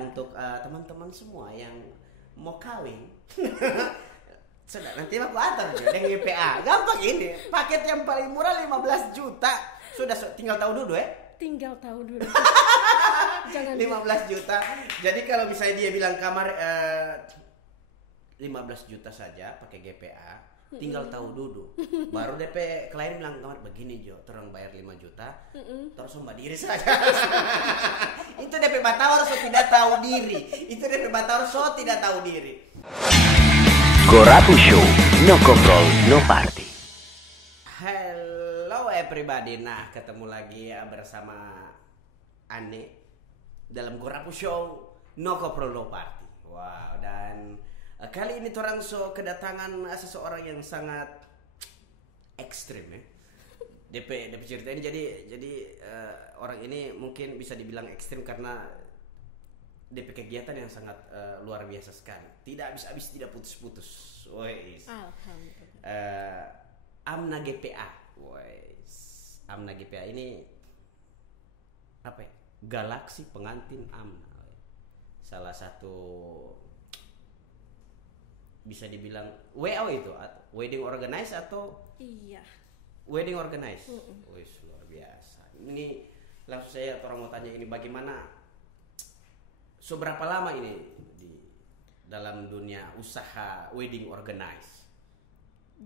untuk teman-teman semua yang mau kawin. Sudah nanti aku atur dengan GPA. Gampang ini. Paket yang paling murah 15 juta. Sudah tinggal tahu dulu ya. Tinggal tahu dulu. Jangan 15 juta. Jadi kalau misalnya dia bilang kamar 15 juta saja pakai GPA, tinggal tahu dulu. Baru DP klien bilang kamar begini Jo, terang bayar 5 juta, terus mbak diri saja. Itu DP Batawar so tidak tahu diri. Itu DP Batawar so tidak tahu diri. Gorapu Show, no control, no party. Hello everybody, nah ketemu lagi ya bersama Ane dalam Gorapu Show, no control, no party. Wow, dan kali ini orang so kedatangan seseorang yang sangat ekstrim ya. DP cerita ini jadi orang ini mungkin bisa dibilang ekstrim karena DP kegiatan yang sangat luar biasa sekali. Tidak habis-habis, tidak putus-putus. Wes. Alhamdulillah. Amna GPA. Wes. Amna GPA ini apa ya? Galaksi pengantin Amna. Salah satu bisa dibilang WO itu wedding organize atau Iya. wedding organize. Wes luar biasa. Ini langsung saya orang mau tanya ini bagaimana seberapa lama ini di dalam dunia usaha wedding organize?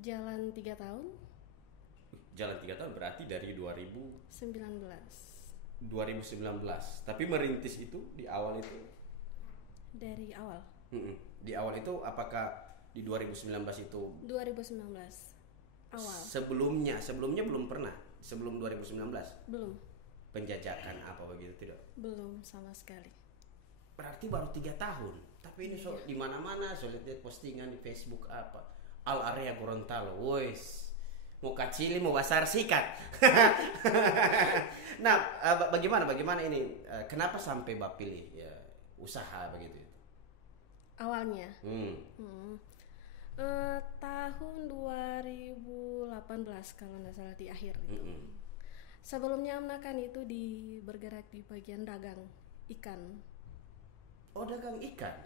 Jalan 3 tahun. Jalan 3 tahun berarti dari 19. 2019. Tapi merintis itu di awal itu Dari awal. di awal itu apakah di 2019 itu 2019. Awal. sebelumnya belum pernah sebelum 2019 Belum. penjajakan apa begitu tidak? Belum sama sekali. Berarti baru 3 tahun. Tapi ini so di mana-mana so lihat postingan di Facebook apa Al Area Gorontalo. Wes. Mau kacili mau basar sikat. Nah, bagaimana ini kenapa sampai Mbak pilih ya usaha begitu itu? Awalnya. Tahun 2018 kalau nggak salah di akhir itu. Sebelumnya Amna kan itu bergerak di bagian dagang ikan. Oh, dagang ikan.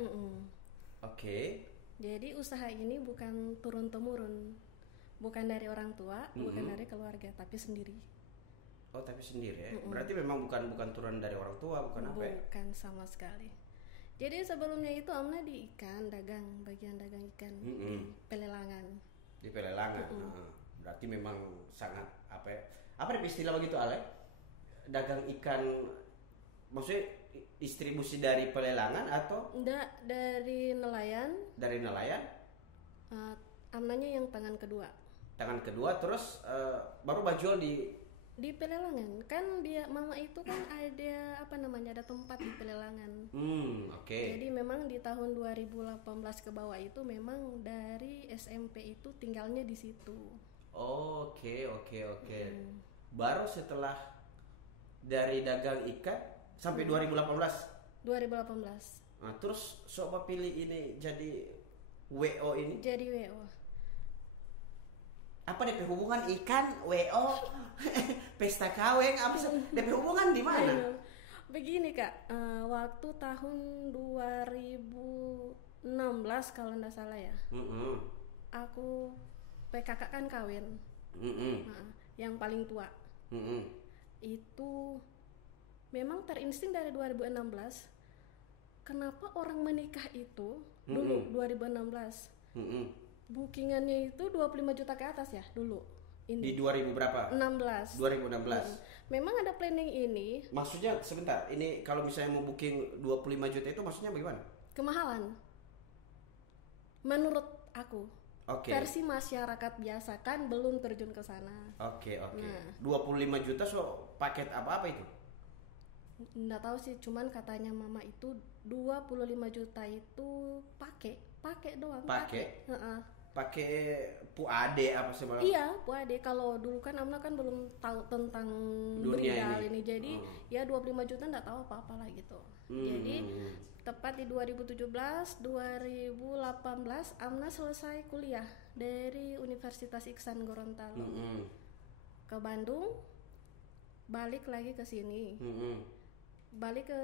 Oke. Jadi usaha ini bukan turun temurun, bukan dari orang tua, bukan dari keluarga, tapi sendiri. Oh, tapi sendiri ya. Berarti memang bukan turun dari orang tua, bukan apa ya? Bukan sama sekali. Jadi sebelumnya itu Amna di ikan, bagian dagang ikan, di pelelangan. Di pelelangan. Berarti memang sangat apa ya? Apa istilah begitu Ale? Dagang ikan maksudnya distribusi dari pelelangan atau Enggak, dari nelayan. dari nelayan? Amnanya yang tangan kedua. Tangan kedua terus baru jual Di pelelangan kan dia mama itu kan ada ada tempat di pelelangan. Oke. Jadi memang di tahun 2018 ke bawah itu memang dari SMP itu tinggalnya di situ. Oke. Baru setelah dari dagang ikan sampai 2018. 2018. Nah, terus coba pilih ini jadi WO ini. Jadi WO. Apa DP hubungan ikan WO pesta kawin apa sih? DP hubungan di mana? Ayo. Begini Kak, waktu tahun 2016 kalau nggak salah ya, aku PKK kan kawin, yang paling tua. Itu memang terinsting dari 2016. Kenapa orang menikah itu dulu 2016? Bookingannya itu 25 juta ke atas ya dulu. Ini. Di 2000 berapa? 16. 2016. Memang ada planning ini. Maksudnya sebentar, ini kalau misalnya mau booking 25 juta itu maksudnya bagaimana? Kemahalan. Menurut aku. Oke. Versi masyarakat biasa kan belum terjun ke sana. Oke. Nah. 25 juta so paket apa itu? Nggak tahu sih, cuman katanya mama itu 25 juta itu pakai doang. Pakai? Heeh. Pakai puade apa sih? Iya, puade. Kalau dulu kan Amna kan belum tahu tentang dunia bridal ini. Jadi ya 25 juta nggak tahu apa-apa lah gitu. Jadi tepat di 2017, 2018 Amna selesai kuliah dari Universitas Iksan Gorontalo. Ke Bandung, balik lagi ke sini. Balik ke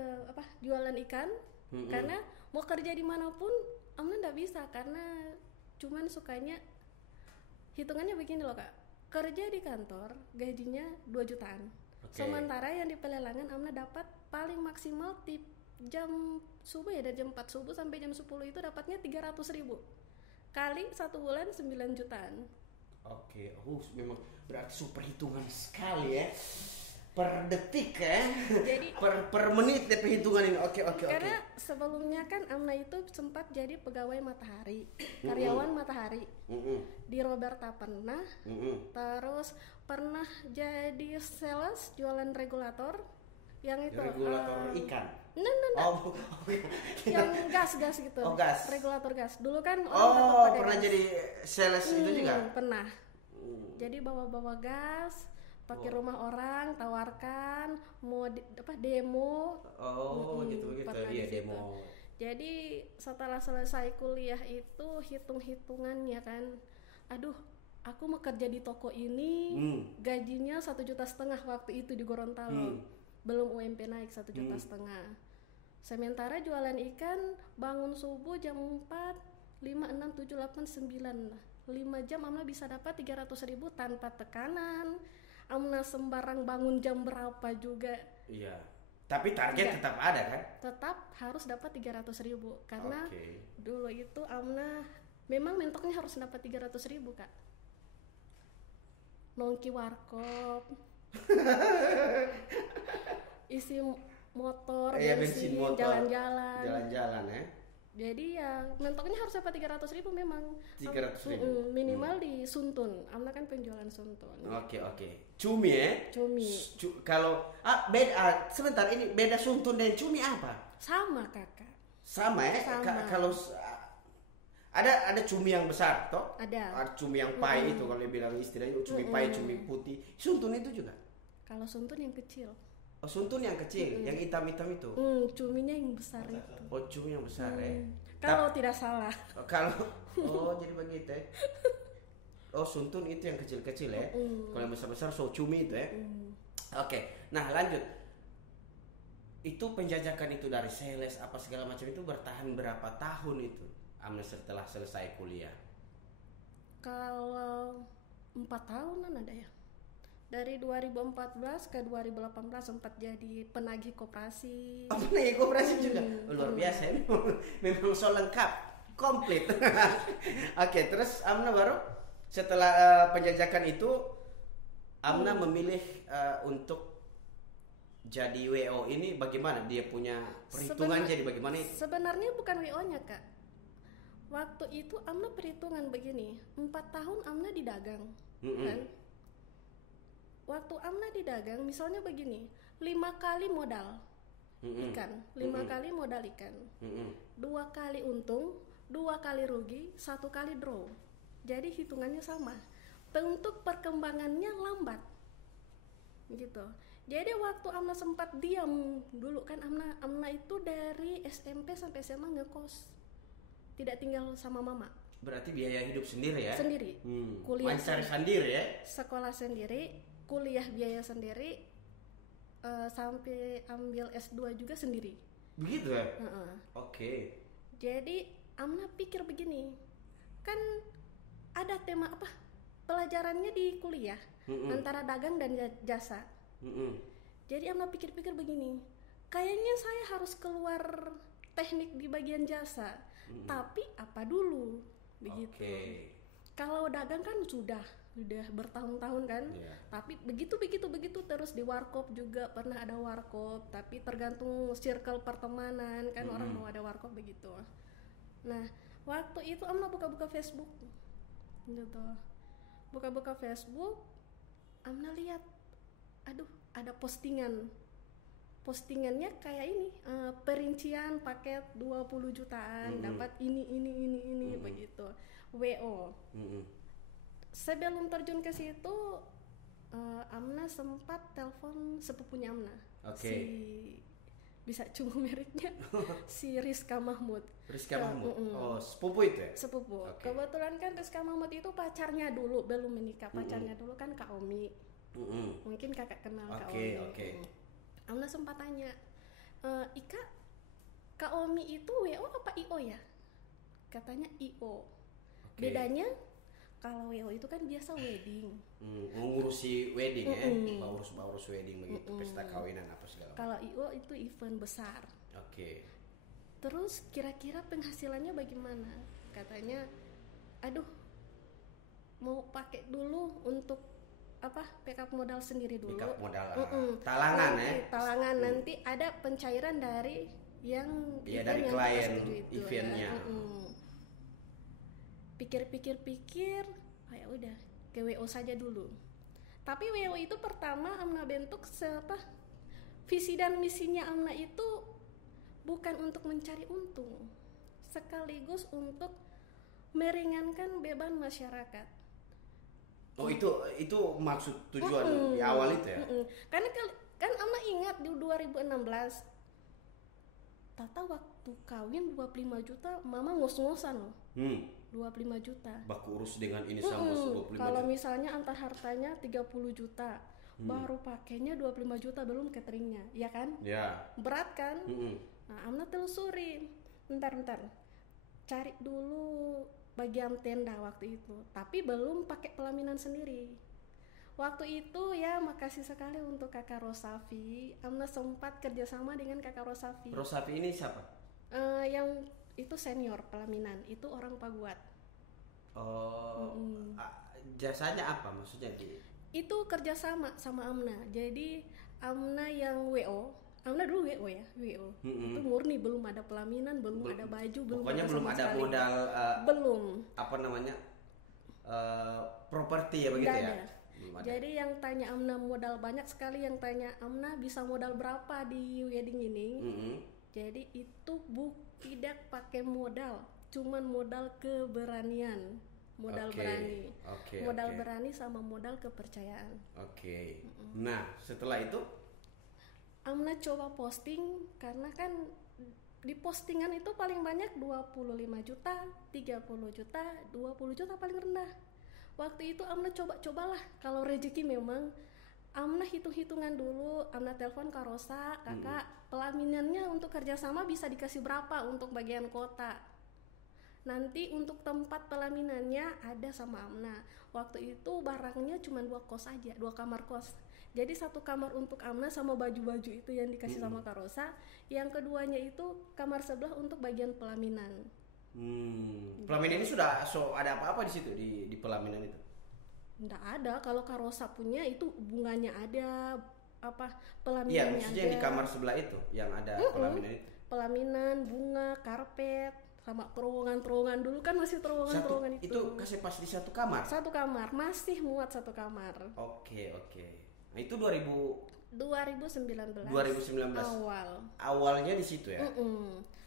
jualan ikan Karena mau kerja dimanapun Amna nggak bisa, karena cuman sukanya hitungannya begini loh Kak, kerja di kantor gajinya 2 jutaan. Sementara yang di pelelangan Amna dapat paling maksimal tip jam subuh ya, dari jam 4 subuh sampai jam 10 itu dapatnya 300.000 kali 1 bulan 9 jutaan. Oke, memang berarti super hitungan sekali ya. Per detik ya. Jadi per menit deh perhitungan ini. Oke. Karena sebelumnya kan Amna itu sempat jadi pegawai Matahari, karyawan Matahari. Di Roberta pernah. Terus pernah jadi sales jualan regulator yang itu regulator ikan. No. Yang gas gitu. Oh, gas. Regulator gas. Dulu kan pernah gas. Jadi sales itu juga? Pernah. Jadi bawa gas, pakai rumah orang, tawarkan, mau demo. Gitu. Iya, demo. Jadi setelah selesai kuliah itu hitung-hitungannya kan, aduh, aku mau kerja di toko ini, gajinya 1,5 juta waktu itu di Gorontalo. Belum UMP naik 1,5 juta. Sementara jualan ikan bangun subuh jam 4, 5, 6, 7, 8, 9 lah. 5 jam Amna bisa dapat 300.000 tanpa tekanan. Amna sembarang bangun jam berapa juga. Iya. Tapi target tetap ada kan? Tetap harus dapat 300.000 karena dulu itu Amna memang mentoknya harus dapat 300.000 Kak. Nongki warkop. Isi motor, bensin motor, jalan-jalan ya. Jadi ya mentoknya harus dapat 300.000 memang. 300.000 minimal di Suntun. Amna kan penjualan Suntun. Oke. Cumi ya? Cumi. Kalau beda sebentar, ini beda Suntun dan cumi apa? Sama Kakak. Sama ya? Kalau ada cumi yang besar toh? Ada cumi yang pai itu kalau bilang istilahnya cumi pai, cumi putih. Suntun itu juga? Kalau Suntun yang kecil. Oh, Suntun yang kecil, yang hitam-hitam itu. Cuminya yang besar itu. Oh, cumi yang besar ya. Kalau tidak salah. Jadi begitu ya. Oh, Suntun itu yang kecil-kecil ya. Kalau yang besar-besar cumi itu ya. Oke. Nah, lanjut. Itu penjajakan itu dari sales apa segala macam itu bertahan berapa tahun itu? Amna setelah selesai kuliah. Kalau 4 tahunan ada ya. Dari 2014 ke 2018 sempat jadi penagih koperasi. Penagih koperasi juga? Luar biasa ya. Memang so lengkap, komplit. Oke, terus Amna baru setelah penjajakan itu Amna memilih untuk jadi WO ini bagaimana? Dia punya perhitungan jadi bagaimana itu? Sebenarnya bukan WO-nya Kak. Waktu itu Amna perhitungan begini, 4 tahun Amna di dagang, kan? Waktu Amna di dagang, misalnya begini, 5 kali modal ikan, 5 kali modal ikan, 2 kali untung, 2 kali rugi, 1 kali draw. Jadi hitungannya sama. Bentuk perkembangannya lambat, gitu. Jadi waktu Amna sempat diam dulu kan, Amna itu dari SMP sampai SMA ngekos, tidak tinggal sama mama. Berarti biaya hidup sendiri ya? Sendiri. Kuliah sendiri ya? Sekolah sendiri. Kuliah biaya sendiri, sampai ambil S2 juga sendiri. Begitu ya? Oke. Jadi Amna pikir begini, kan ada tema pelajarannya di kuliah antara dagang dan jasa. Jadi Amna pikir-pikir begini, kayaknya saya harus keluar teknik di bagian jasa, tapi apa dulu begitu. Kalau dagang kan sudah bertahun-tahun kan, tapi begitu terus di warkop juga pernah ada warkop, tapi tergantung circle pertemanan kan, orang mau ada warkop begitu. Nah waktu itu Amna buka-buka Facebook gitu, buka-buka Facebook, Amna lihat, aduh ada postingannya kayak ini, perincian paket 20 jutaan, dapat ini begitu, WO. Sebelum terjun ke situ, Amna sempat telepon sepupunya Amna. Si bisa cuma mereknya si Rizka Mahmud. Oh, sepupu itu ya? Sepupu. Kebetulan kan Rizka Mahmud itu pacarnya dulu, belum menikah. Pacarnya dulu kan Kak Omi. Mungkin kakak kenal Kak Omi. Amna sempat tanya, Ika, Kak Omi itu WO apa IO ya? Katanya IO. Oke. Bedanya kalau WO itu kan biasa wedding. Ngurusi wedding ya, baurus wedding begitu, pesta kawinan apa segala macam. Kalau IO itu event besar. Oke. Terus kira-kira penghasilannya bagaimana? Katanya, aduh, mau pakai dulu untuk backup modal sendiri dulu. Backup modal, talangan ya. Talangan nanti ada pencairan dari yang Iya, dari yang klien kita setuju itu, eventnya. ya. Pikir-pikir, ya udah ke WO saja dulu. Tapi WO itu pertama Amna bentuk visi dan misinya Amna itu bukan untuk mencari untung, sekaligus untuk meringankan beban masyarakat. Oh, itu maksud tujuan di awal itu ya? Karena kan Amna ingat di 2016 Tata waktu kawin 25 juta, mama ngos-ngosan loh. 25 juta. Baku urus dengan ini sama 25 juta. Kalau misalnya antar hartanya 30 juta, baru pakainya 25 juta belum cateringnya, ya kan? Ya. Berat kan? Nah, Amna telusurin. Bentar. Cari dulu bagian tenda waktu itu, tapi belum pakai pelaminan sendiri. Waktu itu ya makasih sekali untuk Kakak Rosafi. Amna sempat kerjasama dengan Kakak Rosafi. Rosafi ini siapa? Yang itu senior pelaminan, itu orang Paguat. Oh, jasanya apa maksudnya Itu kerjasama sama Amna. Jadi Amna yang WO, Amna dulu WO ya, WO. Itu murni, belum ada pelaminan, belum ada baju, pokoknya belum ada sekali. Modal. Belum. Apa namanya? Properti ya begitu Nggak ya? ada. Jadi yang tanya Amna modal banyak sekali, yang tanya Amna bisa modal berapa di wedding ini. Jadi itu tidak pakai modal, cuman modal keberanian, berani, modal berani sama modal kepercayaan. Nah setelah itu Amna coba posting, karena kan di postingan itu paling banyak 25 juta, 30 juta, 20 juta paling rendah. Waktu itu Amna cobalah, kalau rezeki memang Amna hitung-hitungan dulu. Amna telepon Kak Rosa, kakak pelaminannya untuk kerjasama bisa dikasih berapa untuk bagian kota. Nanti untuk tempat pelaminannya ada sama Amna. Waktu itu barangnya cuma 2 kos aja, 2 kamar kos. Jadi 1 kamar untuk Amna sama baju-baju itu yang dikasih sama Kak Rosa. Yang keduanya itu kamar sebelah untuk bagian pelaminan. Pelaminan ini sudah ada apa-apa di situ di pelaminan itu? Nggak ada. Kalau Kak Rosa punya itu bunganya ada, Iya, pelaminannya maksudnya ada. yang di kamar sebelah itu yang ada pelaminan itu. Pelaminan, bunga, karpet, sama terowongan dulu kan masih terowongan itu. Itu kasih pas di 1 kamar. 1 kamar, masih muat 1 kamar. Oke. Nah itu 2019 awalnya di situ ya.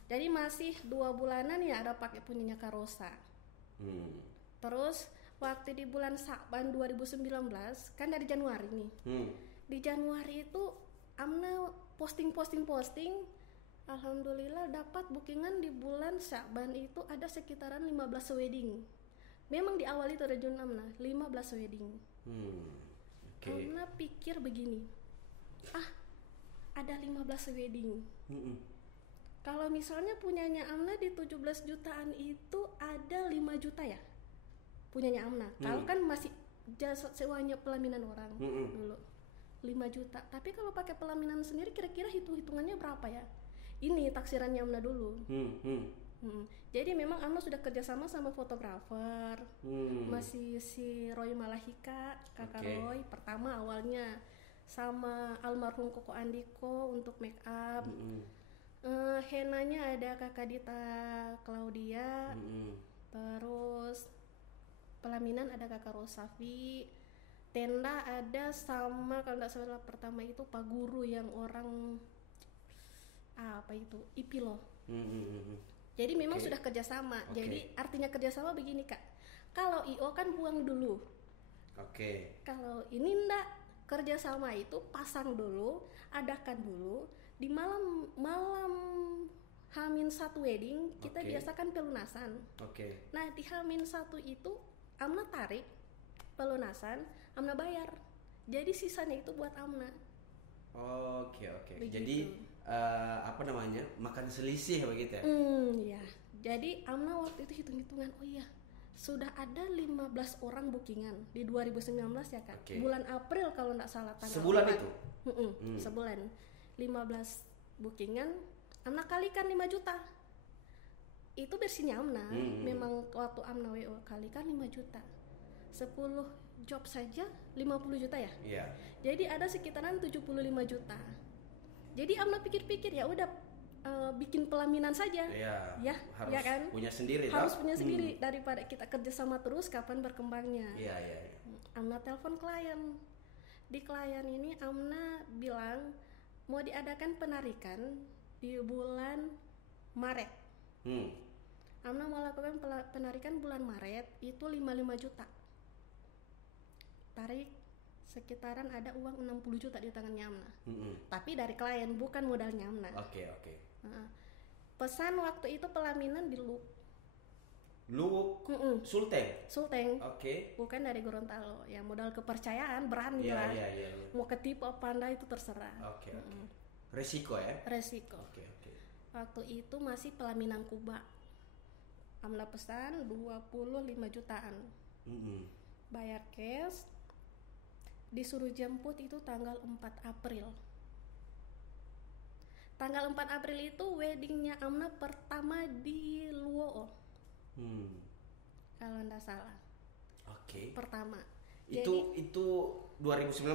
Jadi masih 2 bulanan ya ada pakai punyanya Kak Rosa. Terus waktu di bulan Sa'ban 2019 kan dari Januari nih. Di Januari itu Amna posting. Alhamdulillah dapat bookingan di bulan Sa'ban itu ada sekitaran 15 wedding. Memang di awal itu ada Jun Amna 15 wedding. Amna pikir begini, ada 15 wedding. Kalau misalnya punyanya Amna di 17 jutaan itu ada 5 juta ya punyanya Amna. Kalau kan masih jasa sewanya pelaminan orang dulu 5 juta. Tapi kalau pakai pelaminan sendiri kira-kira hitungannya berapa ya? Ini taksirannya Amna dulu. Jadi memang Amna sudah kerjasama sama fotografer, masih si Roy Malahika, kakak Roy pertama awalnya, sama almarhum Koko Andiko untuk make up. Henanya ada Kakak Dita Claudia, terus pelaminan ada Kakak Rosafi, tenda ada sama kalau nggak salah pertama itu Pak Guru yang orang Ipilo. Jadi memang sudah kerjasama. Jadi artinya kerjasama begini Kak, kalau IO kan buang dulu. Kalau ini ndak, kerjasama itu pasang dulu, adakan dulu. Di malam H-1 wedding kita biasakan pelunasan. Nah di H-1 itu Amna tarik pelunasan, Amna bayar. Jadi sisanya itu buat Amna. Jadi apa namanya, makan selisih begitu ya? Ya. Jadi Amna waktu itu hitung-hitungan, oh iya sudah ada 15 orang bookingan di 2019 ya Kak. Oke. Bulan April kalau nggak salah tanggal Sebulan 4. itu? Sebulan 15 bookingan, Amna kalikan 5 juta. Itu versinya Amna. Memang waktu Amna WO kalikan 5 juta. 10 job saja 50 juta ya. Iya. Jadi ada sekitaran 75 juta. Jadi Amna pikir-pikir ya udah bikin pelaminan saja. Iya. Ya, Harus ya kan? punya sendiri. Harus toh? punya sendiri daripada kita kerjasama terus kapan berkembangnya. Iya. Amna telepon klien. Di klien ini Amna bilang mau diadakan penarikan di bulan Maret. Amna mau lakukan penarikan bulan Maret itu 55 juta. Tarik sekitaran ada uang 60 juta di tangannya Amna. Tapi dari klien, bukan modalnya Amna. Oke. Pesan waktu itu pelaminan di Luwuk. Sulteng. Oke. Bukan dari Gorontalo. Ya modal kepercayaan, berani Iya. lah. Mau ketipu apa anda itu terserah. Oke. Resiko ya? Resiko. Oke. Waktu itu masih pelaminan Kuba. Amna pesan 25 jutaan. Bayar cash. Disuruh jemput itu tanggal 4 April. Tanggal 4 April itu weddingnya Amna pertama di Luwo. Kalau nggak salah. Oke. Pertama. Itu 2019.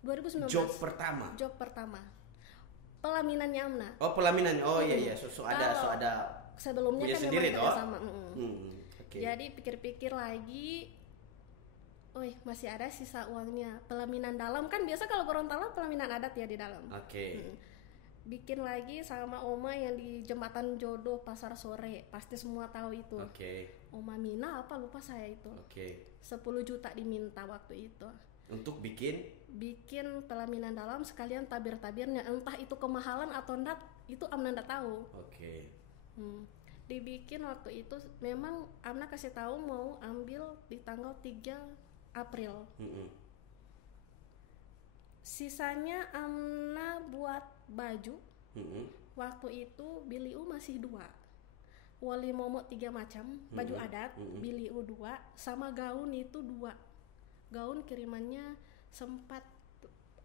2019. Job pertama. Pelaminannya Amna. Oh, pelaminan. Oh iya. So ada Sebelumnya punya kan sendiri memang toh? sama. Oke. Jadi pikir-pikir lagi, masih ada sisa uangnya. Pelaminan dalam kan biasa kalau Gorontalo pelaminan adat ya di dalam. Oke. Bikin lagi sama Oma yang di Jembatan Jodoh Pasar Sore, pasti semua tahu itu. Oke. Oma Mina apa lupa saya itu. Oke. 10 juta diminta waktu itu. Untuk bikin Pelaminan dalam sekalian tabir-tabirnya, entah itu kemahalan atau enggak, itu Amna enggak tahu. Oke. Dibikin waktu itu memang Amna kasih tahu mau ambil di tanggal 3 April. Sisanya Amna buat baju. Waktu itu Biliu masih 2. Wali Momo 3 macam, baju adat, Biliu 2, sama gaun itu 2. Gaun kirimannya sempat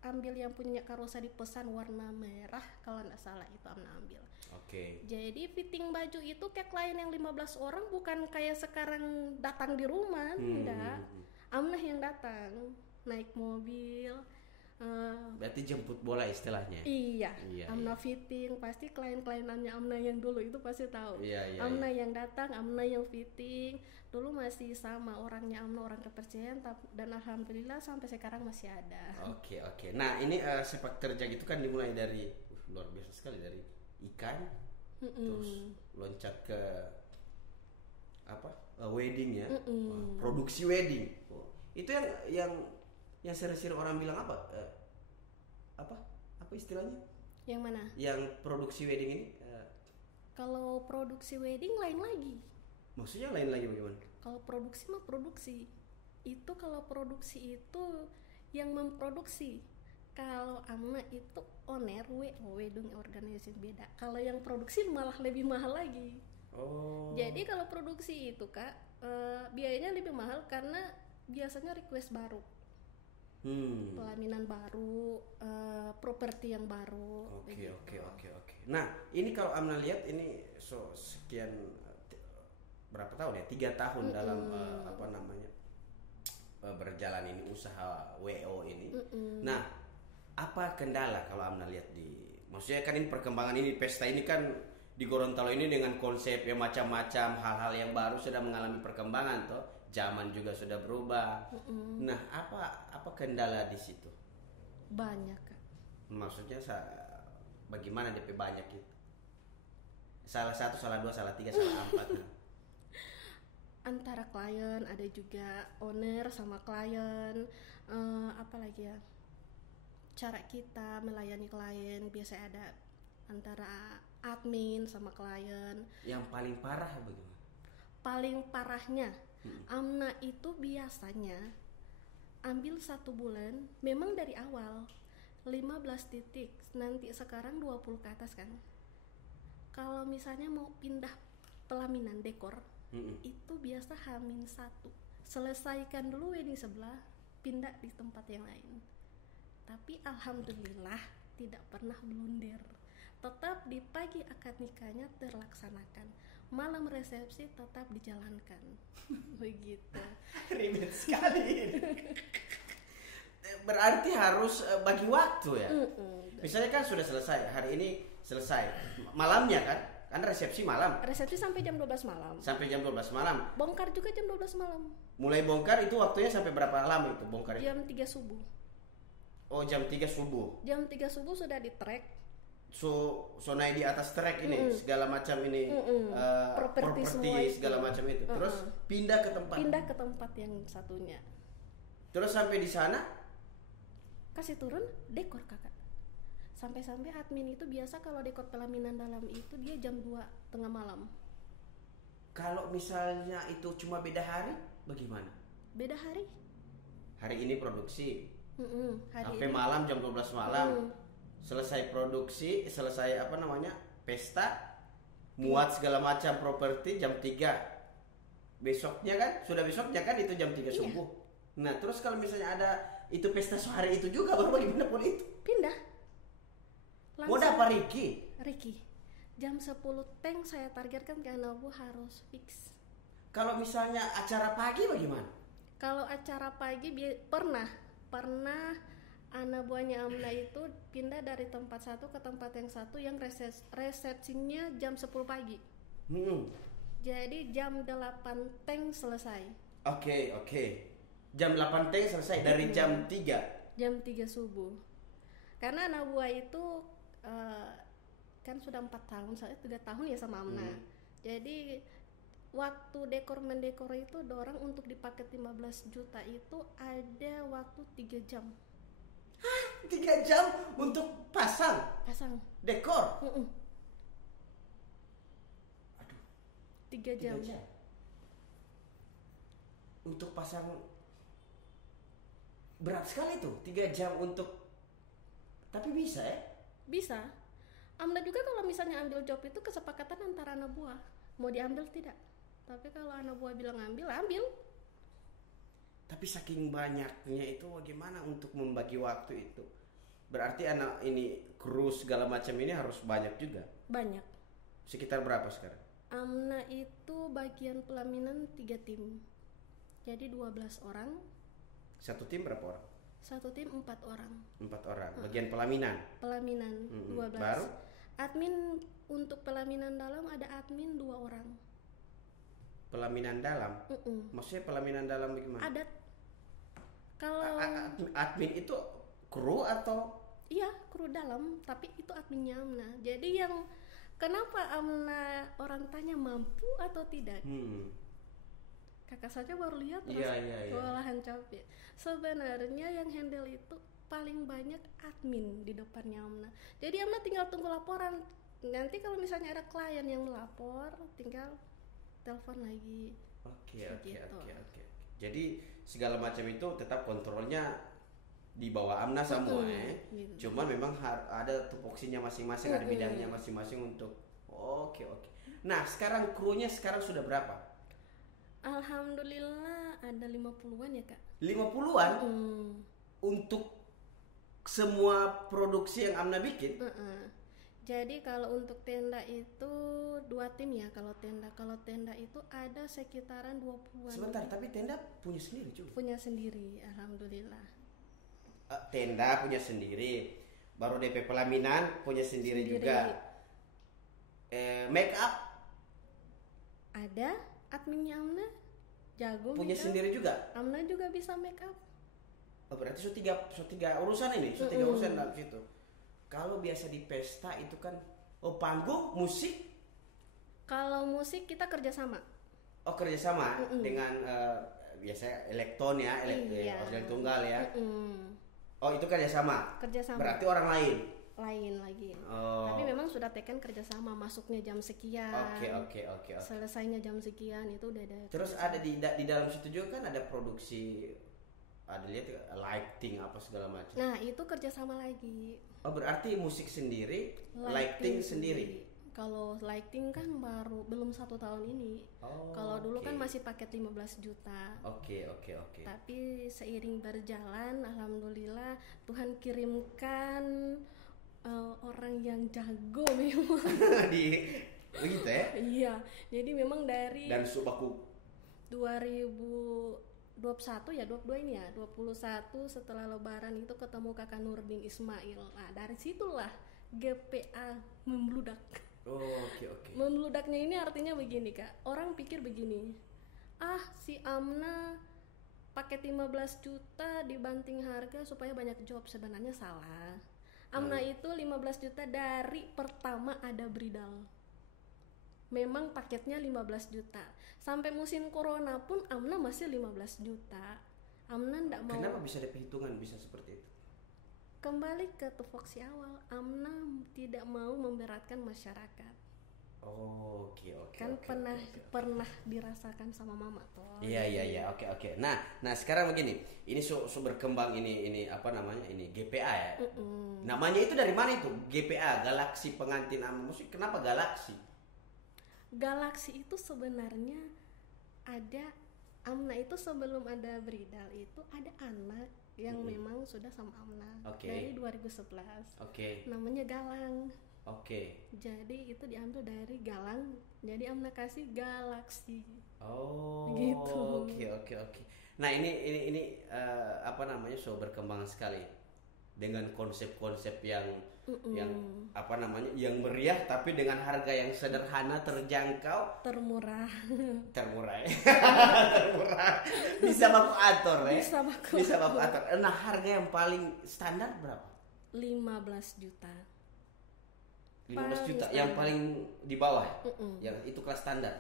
ambil yang punya Karosa dipesan warna merah kalau nggak salah, itu Amna ambil. Oke. Jadi fitting baju itu kayak klien yang 15 orang, bukan kayak sekarang datang di rumah, enggak. Amna yang datang, naik mobil. Berarti jemput bola istilahnya. Iya. Amna fitting, pasti klien-klienannya Amna yang dulu itu pasti tahu. Iya. Amna yang datang, Amna yang fitting. Dulu masih sama orangnya Amna, orang kepercayaan, dan alhamdulillah sampai sekarang masih ada. Oke. Nah ini sepak terjang itu kan dimulai dari luar biasa sekali, dari ikan, terus loncat ke wedding ya, produksi wedding. Itu yang sering-sering orang bilang apa istilahnya? Yang mana? Yang produksi wedding ini? Kalau produksi wedding lain lagi. Maksudnya lain lagi bagaimana? Kalau produksi mah produksi. Itu kalau produksi itu yang memproduksi. Kalau Amna itu owner wedding organization beda. Kalau yang produksi malah lebih mahal lagi. Oh. Jadi kalau produksi itu Kak, biayanya lebih mahal karena biasanya request baru. Pelaminan baru, properti yang baru. Oke. Nah ini kalau Amna lihat ini sekian berapa tahun ya? 3 tahun dalam berjalan ini usaha WO ini. Nah apa kendala kalau Amna lihat maksudnya kan ini perkembangan ini, pesta ini kan di Gorontalo ini dengan konsep yang macam-macam, hal-hal yang baru sudah mengalami perkembangan toh. Zaman juga sudah berubah. Nah, apa kendala di situ? Banyak Kak. Maksudnya bagaimana DP banyak itu? Salah 1, salah 2, salah 3, salah 4. Antara klien, ada juga owner sama klien. Apalagi ya? Cara kita melayani klien biasanya ada antara admin sama klien. Yang paling parah bagaimana? Paling parahnya Amna itu biasanya ambil 1 bulan, memang dari awal 15 titik, nanti sekarang 20 ke atas kan. Kalau misalnya mau pindah pelaminan dekor, itu biasa H-1. Selesaikan dulu wedding sebelah, pindah di tempat yang lain. Tapi alhamdulillah tidak pernah blunder. Tetap di pagi akad nikahnya terlaksanakan, malam resepsi tetap dijalankan. Begitu. Ribet sekali. Berarti harus bagi waktu ya. Misalnya kan sudah selesai, hari ini selesai, malamnya kan resepsi malam. Resepsi sampai jam 12 malam. Sampai jam 12 malam. Bongkar juga jam 12 malam. Mulai bongkar itu waktunya sampai berapa lama itu bongkar itu? Jam 3 subuh. Oh, jam 3 subuh. Jam 3 subuh sudah di track. So naik di atas track ini segala macam ini properti segala macam itu. Terus pindah ke tempat yang satunya. Terus sampai di sana kasih turun dekor kakak. Sampai admin itu biasa kalau dekor pelaminan dalam itu dia jam 2 tengah malam. Kalau misalnya itu cuma beda hari, bagaimana? Beda hari? Hari ini produksi. Sampai ini. Malam jam 12 malam. Selesai produksi, selesai pesta, muat segala macam properti jam 3. Besoknya kan, sudah besoknya kan itu jam 3 subuh. Nah, terus kalau misalnya ada itu pesta sehari itu juga baru bagaimana pun itu? Pindah. Mau dapat Ricky? Jam 10 tank saya targetkan ke Anabu harus fix. Kalau misalnya acara pagi bagaimana? Kalau acara pagi pernah anak buahnya Amna itu pindah dari tempat satu ke tempat yang satu yang resepsinya jam 10 pagi. Jadi jam 8 tank selesai. Oke. Jam 8 tank selesai dari jam 3. Jam 3 subuh. Karena anak buah itu kan sudah 4 tahun, saya 3 tahun ya sama Amna. Jadi waktu mendekor itu dorang untuk dipaket 15 juta itu ada waktu 3 jam. Hah? 3 jam untuk pasang dekor? Aduh. 3 jam. Untuk pasang berat sekali tuh, 3 jam untuk. Tapi bisa ya? Bisa. Amna juga kalau misalnya ambil job itu kesepakatan antara anak buah, mau diambil tidak. Tapi kalau anak buah bilang ambil. Tapi saking banyaknya itu bagaimana untuk membagi waktu itu? Berarti anak ini kru segala macam ini harus banyak juga. Banyak. Sekitar berapa sekarang? Amna itu bagian pelaminan 3 tim. Jadi 12 orang. Satu tim berapa orang? Satu tim 4 orang. 4 orang. Bagian pelaminan. 12. Baru? Admin untuk pelaminan dalam ada admin 2 orang. Pelaminan dalam? Maksudnya pelaminan dalam bagaimana? Ada. Kalau admin itu kru atau? Iya, kru dalam, tapi itu adminnya Amna. Jadi yang kenapa Amna orang tanya mampu atau tidak? Kakak saja baru lihat terus kewalahan capek. Sebenarnya yang handle itu paling banyak admin di depannya Amna. Jadi Amna tinggal tunggu laporan. Nanti kalau misalnya ada klien yang melapor, tinggal telepon lagi. Oke. Jadi segala macam itu tetap kontrolnya di bawah Amna semua gitu. Cuman memang ada tupoksinya masing-masing, ada bidangnya masing-masing untuk. Oke. Nah, sekarang krunya sudah berapa? Alhamdulillah ada 50-an ya, Kak. 50-an? Untuk semua produksi yang Amna bikin? Jadi kalau untuk tenda itu 2 tim ya. Kalau tenda itu ada sekitaran 20-an. Sebentar, tapi tenda punya sendiri juga? Punya sendiri, alhamdulillah. Tenda punya sendiri. Baru DP pelaminan punya sendiri. Juga. Make up? Ada, adminnya Amna jago punya make up. Sendiri juga? Amna juga bisa make up. Oh, berarti so tiga urusan ini, tiga urusan dalam situ. Kalau biasa di pesta itu kan panggung, musik. Kalau musik kita kerjasama. Oh, kerjasama dengan biasanya elektron ya, organ tunggal ya. Oh, itu kerjasama. Berarti orang lain lagi. Tapi memang sudah teken kerjasama, masuknya jam sekian. Oke. Selesainya jam sekian itu udah ada. Terus ada di dalam situ juga kan ada produksi ada lihat lighting apa segala macam. Nah itu kerjasama lagi. Oh berarti musik sendiri, lighting sendiri. Kalau lighting kan belum 1 tahun ini. Oh, kalau dulu kan masih paket 15 juta. Oke. Tapi seiring berjalan, alhamdulillah Tuhan kirimkan orang yang jago memang. Begitu ya? Iya, jadi memang dari Dan subaku 2021 ya, 22 ini ya, 21 setelah lebaran itu ketemu kakak Nurdin Ismail. Nah, dari situlah GPA membludak. Oke. Membludaknya ini artinya begini, Kak. Orang pikir begini. Si Amna paket 15 juta dibanting harga supaya banyak job. Sebenarnya salah. Amna itu 15 juta dari pertama ada Bridal. Memang paketnya 15 juta. Sampai musim corona pun Amna masih 15 juta. Amna ndak mau. Kenapa bisa ada perhitungan bisa seperti itu? Kembali ke tupoksi awal, Amna tidak mau memberatkan masyarakat. Oke. Kan pernah dirasakan sama mama toh. Iya. Oke. Nah sekarang begini, ini berkembang ini apa namanya ini GPA ya. Namanya itu dari mana itu? GPA, Galaksi Pengantin Amna Musik. Kenapa Galaksi? Galaksi itu sebenarnya ada Amna itu sebelum ada Bridal itu ada anak yang memang sudah sama Amna dari 2011. Namanya Galang. Jadi itu diambil dari Galang, jadi Amna kasih Galaksi. Gitu. Oke. Nah ini apa namanya berkembang sekali dengan konsep-konsep yang apa namanya yang meriah tapi dengan harga yang sederhana, terjangkau, termurah ya. Termurah, bisa baku atur ya. Bisa baku atur. Nah harga yang paling standar berapa? 15 juta. 15 juta yang paling di bawah ya? Yang itu kelas standar.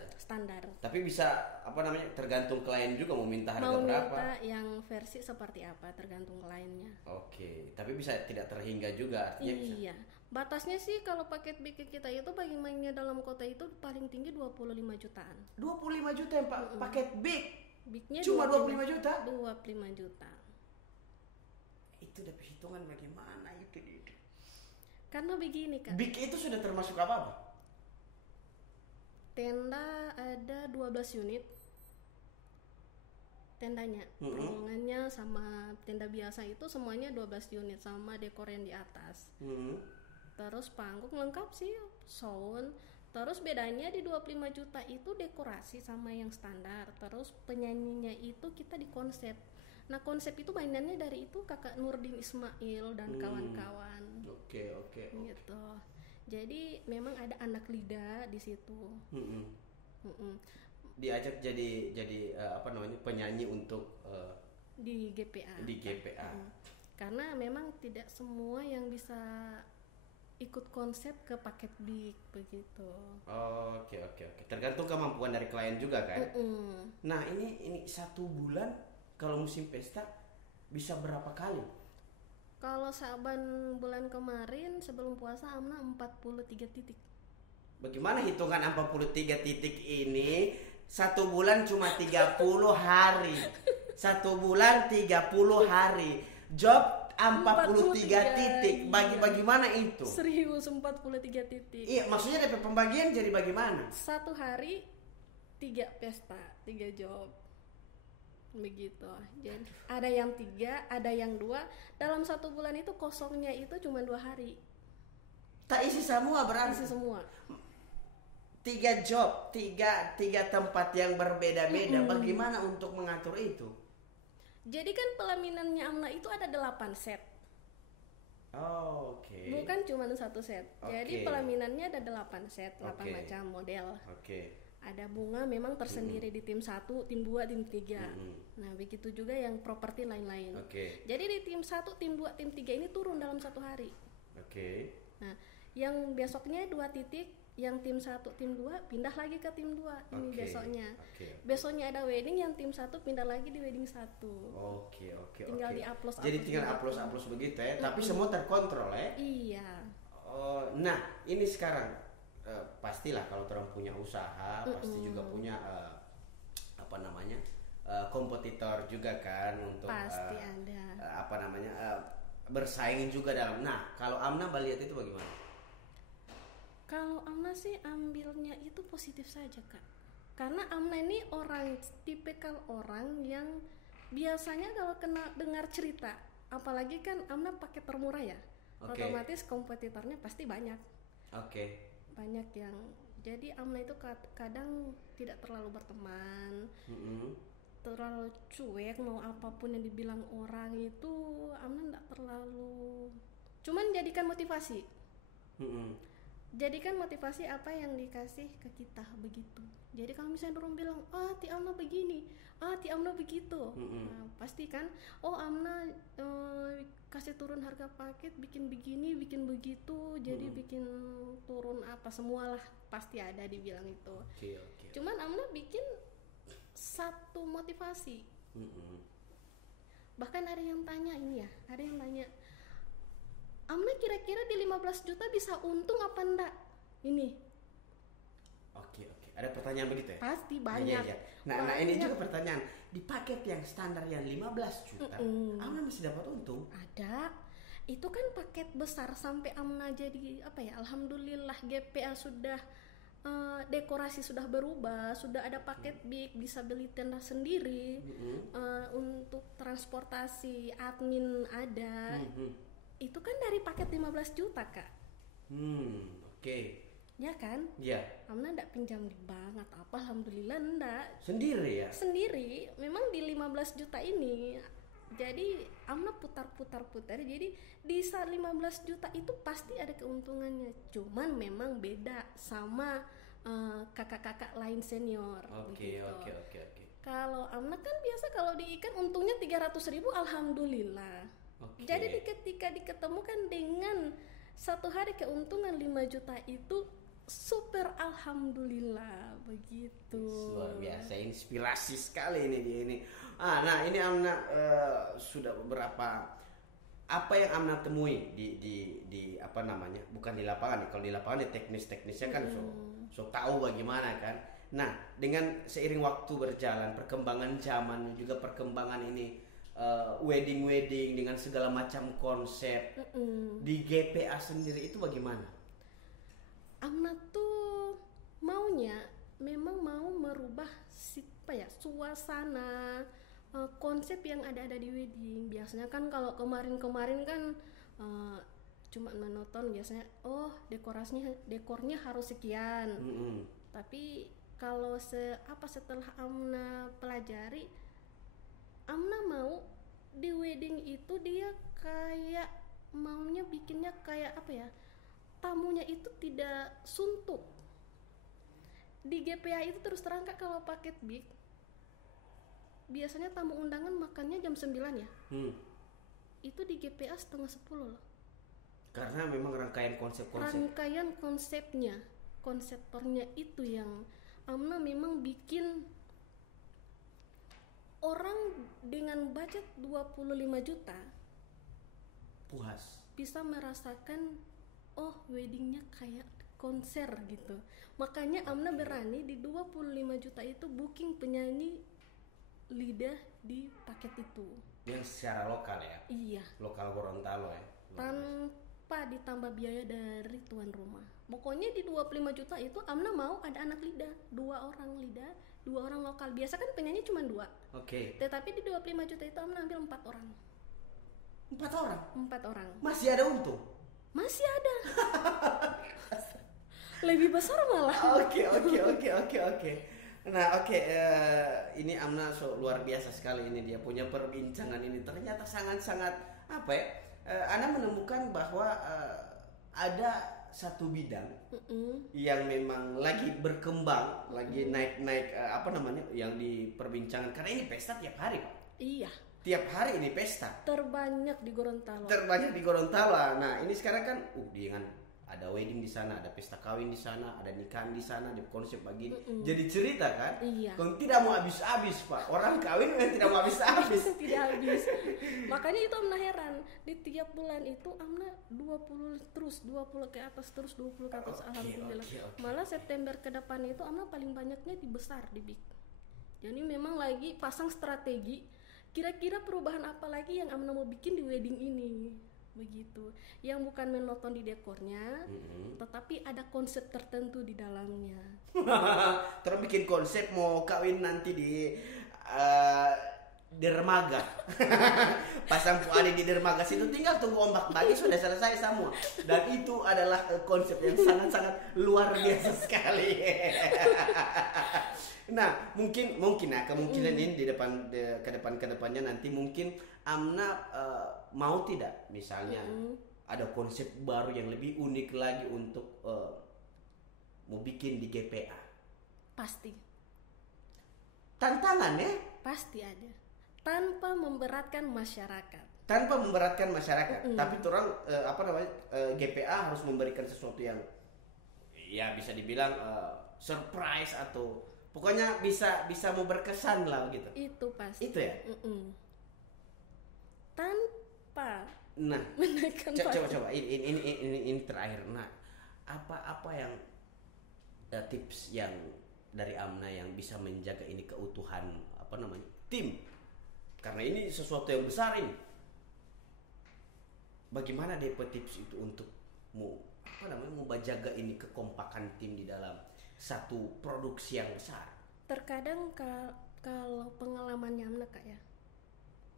Tapi bisa apa namanya tergantung klien juga mau minta harga berapa. Mau minta yang versi seperti apa tergantung kliennya. Oke, tapi bisa tidak terhingga juga artinya bisa. Iya. Batasnya sih kalau paket big kita itu bagi mainnya dalam kota itu paling tinggi 25 jutaan. 25 juta yang paket big. Bignya cuma 25 juta? 25 juta. Itu udah perhitungan bagaimana itu. Karena begini, Kak. Big itu sudah termasuk apa? Tenda ada 12 unit. Tendanya, ruangannya sama tenda biasa itu semuanya 12 unit sama dekor yang di atas. Terus panggung lengkap sih, sound. Terus bedanya di 25 juta itu dekorasi sama yang standar. Terus penyanyinya itu kita di konsep. Nah konsep itu mainannya dari itu kakak Nurdin Ismail dan kawan-kawan. Oke. Gitu. Jadi memang ada anak lidah di situ. Diajak jadi apa namanya penyanyi untuk di GPA. Karena memang tidak semua yang bisa ikut konsep ke paket big begitu. Oke. Tergantung kemampuan dari klien juga kan. Nah ini 1 bulan kalau musim pesta bisa berapa kali? Kalau Saban bulan kemarin sebelum puasa Amna 43 titik. Bagaimana hitungan 43 titik ini? 1 bulan cuma 30 hari. 1 bulan 30 hari. Job 43 titik. Bagaimana itu? Serius 43 titik. Iya, maksudnya dari pembagian jadi bagaimana? 1 hari 3 pesta, 3 job. Begitu. Jadi ada yang 3, ada yang 2. Dalam 1 bulan itu kosongnya itu cuma 2 hari. Tak isi semua berarti. Isi semua. 3 job, 3 tempat yang berbeda-beda. Bagaimana untuk mengatur itu? Jadi kan pelaminannya Amna itu ada 8 set. Oke. Bukan cuma 1 set. Jadi pelaminannya ada 8 set, 8 macam model. Ada bunga memang tersendiri di tim 1, tim 2, tim 3. Nah, begitu juga yang properti lain-lain. Jadi di tim 1, tim 2, tim 3 ini turun dalam 1 hari. Nah, yang besoknya 2 titik, yang tim 1, tim 2 pindah lagi ke tim 2 ini besoknya. Besoknya ada wedding, yang tim 1 pindah lagi di wedding 1. Tinggal di-upload. Jadi tinggal upload begitu ya, tapi semua terkontrol ya? Iya. Nah, ini sekarang pastilah kalau orang punya usaha, pasti juga punya apa namanya? kompetitor juga kan untuk Pasti ada. bersaing juga dalam. Nah, kalau Amna lihat itu bagaimana? Kalau Amna sih ambilnya itu positif saja Kak. Karena Amna ini tipikal orang yang biasanya kalau kena dengar cerita, apalagi kan Amna pakai termurah ya, otomatis kompetitornya pasti banyak. Banyak yang jadi Amna itu kadang tidak terlalu berteman, terlalu cuek, mau apapun yang dibilang orang itu Amna tidak terlalu, cuman jadikan motivasi. Jadikan motivasi apa yang dikasih ke kita begitu. Jadi kalau misalnya orang bilang, Ti Amna begini, Ti Amna begitu, nah, pasti kan, Amna kasih turun harga paket, bikin begini, bikin begitu, jadi bikin turun apa semualah, pasti ada dibilang itu. Cuman Amna bikin satu motivasi. Bahkan ada yang tanya Amna kira-kira di 15 juta bisa untung apa enggak? Ini. Oke. Ada pertanyaan begitu ya? Pasti banyak. Iya. Nah, ini juga pertanyaan. Di paket yang standar yang 15 juta, Amna masih dapat untung? Ada. Itu kan paket besar sampai Amna jadi alhamdulillah GPA sudah dekorasi sudah berubah, sudah ada paket big, bisa beli tenda sendiri, untuk transportasi admin ada. Itu kan dari paket 15 juta Kak. Ya kan? Iya. Amna ndak pinjam di bank atau apa, alhamdulillah ndak. Sendiri ya? Sendiri. Memang di 15 juta ini. Jadi Amna putar. Jadi di saat 15 juta itu pasti ada keuntungannya. Cuman memang beda sama kakak-kakak lain senior. Oke. Kalau Amna kan biasa kalau di ikan untungnya 300.000, alhamdulillah. Jadi ketika diketemukan dengan satu hari keuntungan 5 juta itu super alhamdulillah begitu. Luar biasa, inspirasi sekali ini dia ini. Nah ini Amna sudah beberapa apa yang Amna temui di apa namanya, bukan di lapangan. Kalau di lapangan teknisnya kan so tahu bagaimana kan. Nah dengan seiring waktu berjalan, perkembangan zaman juga perkembangan ini wedding dengan segala macam konsep di GPA sendiri itu bagaimana? Amna tuh memang mau merubah suasana konsep yang ada di wedding. Biasanya kan kalau kemarin kan cuma monoton, biasanya dekornya harus sekian. Tapi kalau setelah Amna pelajari, Amna mau di wedding itu dia kayak maunya bikinnya kayak tamunya itu tidak suntuk. Di GPA itu terus terang Kak, kalau paket big biasanya tamu undangan makannya jam 9 ya. Itu di GPA setengah 10 loh. Karena memang rangkaian konseptornya itu yang Amna memang bikin orang dengan budget 25 juta puas, bisa merasakan weddingnya kayak konser gitu. Makanya Amna berani di 25 juta itu booking penyanyi lidah di paket itu. Yang secara lokal ya? Iya. Lokal Gorontalo ya? Tanpa ditambah biaya dari tuan rumah. Pokoknya di 25 juta itu Amna mau ada anak lidah, 2 orang lidah, 2 orang lokal. Biasa kan penyanyi cuma 2. Tetapi di 25 juta itu Amna ambil 4 orang. 4 orang? 4 orang. Masih ada untung? Masih ada. Lebih besar malah. Oke. Nah ini Amna luar biasa sekali ini, dia punya perbincangan ini ternyata sangat-sangat Ana menemukan bahwa ada satu bidang yang memang lagi berkembang, lagi naik yang diperbincangan, karena ini pesta tiap hari Pak. Iya. Tiap hari ini pesta. Terbanyak di Gorontalo. Nah ini sekarang kan dengan ada wedding di sana, ada pesta kawin di sana, ada nikahan di sana, di konsep begini. Jadi cerita kan? Iya. Kalau tidak mau habis-habis Pak, orang kawin memang tidak mau habis-habis. Tidak habis. Makanya itu Amna heran, di tiap bulan itu Amna 20 ke atas terus, 20 ke atas, alhamdulillah. Malah September ke depan itu Amna paling banyaknya di besar, di big. Jadi memang lagi pasang strategi. Kira-kira perubahan apa lagi yang Amna mau bikin di wedding ini? Begitu. Yang bukan menonton di dekornya, tetapi ada konsep tertentu di dalamnya. Terus bikin konsep mau kawin nanti di dermaga. Pasang puade di dermaga situ, tinggal tunggu ombak lagi sudah selesai semua. Dan itu adalah konsep yang sangat-sangat luar biasa sekali. Nah, mungkin ya kemungkinan ini di depannya nanti mungkin Amna mau tidak misalnya ada konsep baru yang lebih unik lagi untuk mau bikin di GPA. Pasti. Tantangannya pasti ada. Tanpa memberatkan masyarakat. Tapi orang GPA harus memberikan sesuatu yang ya bisa dibilang surprise atau pokoknya bisa mau berkesan lah gitu. Itu pasti. Itu ya. Tanpa. Nah, coba ini terakhir. Nah, apa yang tips yang dari Amna yang bisa menjaga ini keutuhan tim? Karena ini sesuatu yang besar ini. Bagaimana dapat tips itu untuk mau menjaga ini kekompakan tim di dalam satu produksi yang besar? Terkadang kalau pengalamannya Amna Kak ya,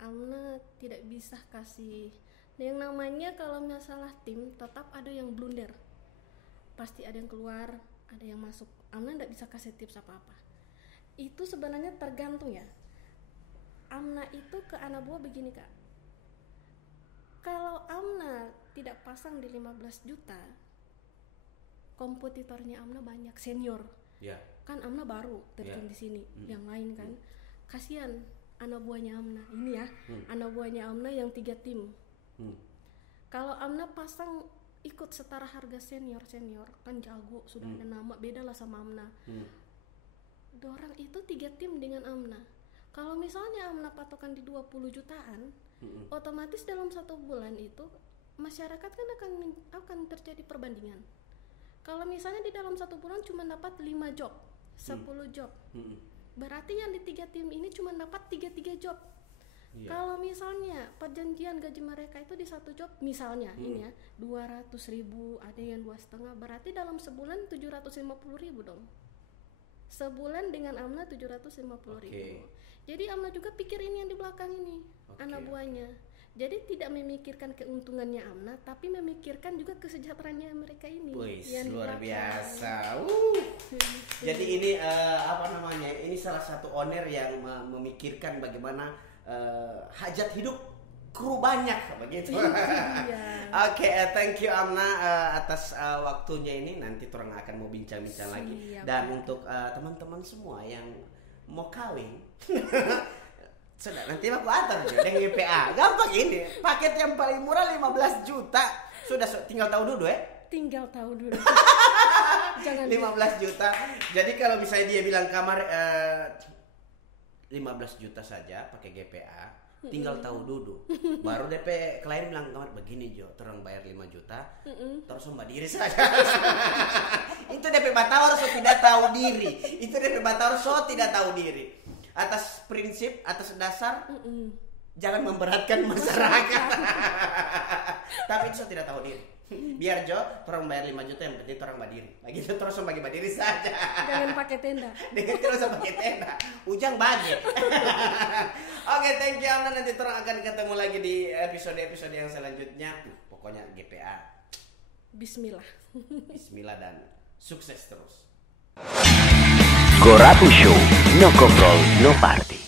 Amna tidak bisa kasih yang namanya kalau masalah tim tetap ada yang blunder, pasti ada yang keluar, ada yang masuk. Amna tidak bisa kasih tips apa-apa. Itu sebenarnya tergantung ya. Amna itu ke anak buah begini Kak, kalau Amna tidak pasang di 15 juta, kompetitornya Amna banyak senior. Yeah. Kan Amna baru terjun di sini, yang lain kan. Kasihan anak buahnya Amna. Ini ya, anak buahnya Amna yang 3 tim. Kalau Amna pasang ikut setara harga senior kan jago, sudah ada nama, beda lah sama Amna. Dorang itu 3 tim dengan Amna. Kalau misalnya Amna patokan di 20 jutaan, otomatis dalam 1 bulan itu masyarakat kan akan terjadi perbandingan. Kalau misalnya di dalam 1 bulan cuma dapat 5 job, 10 job, berarti yang di 3 tim ini cuma dapat 3 job. Yeah. Kalau misalnya perjanjian gaji mereka itu di 1 job misalnya ini ya 200.000, ada yang 2,5, berarti dalam sebulan 750.000 dong. Sebulan dengan Amna 750.000. Jadi Amna juga pikir ini yang di belakang ini, anak buahnya. Jadi tidak memikirkan keuntungannya Amna, tapi memikirkan juga kesejahteraannya mereka ini. Wih, luar biasa. Jadi ini ini salah satu owner yang memikirkan bagaimana hajat hidup kru banyak begitu. Thank you Amna atas waktunya ini. Nanti orang akan mau bincang-bincang lagi. Dan untuk teman-teman semua yang mau kawin, sudah nanti aku atur dengan GPA. Gampang ini. Paket yang paling murah 15 juta. Sudah tinggal tahu dulu ya. Tinggal tahu dulu. Jangan 15 juta. Jadi kalau misalnya dia bilang kamar 15 juta saja pakai GPA, tinggal tahu dulu. Baru DP klien bilang kamar begini Jo, terang bayar 5 juta, terus mbak diri saja. Itu DP Batawar so tidak tahu diri. Itu DP Batawar so tidak tahu diri. Atas prinsip, atas dasar jangan memberatkan masyarakat. Tapi itu so tidak tahu diri. Biar Jo, orang bayar 5 juta yang penting orang berdiri. Begitu terus bagi berdiri saja. Jangan pakai tenda. Dengan terus pakai tenda. Ujang bagi. Oke, thank you Amna. Nanti orang akan ketemu lagi di episode yang selanjutnya. Pokoknya GPA. Bismillah. Bismillah dan sukses terus. Gorapu Show, no control, no party.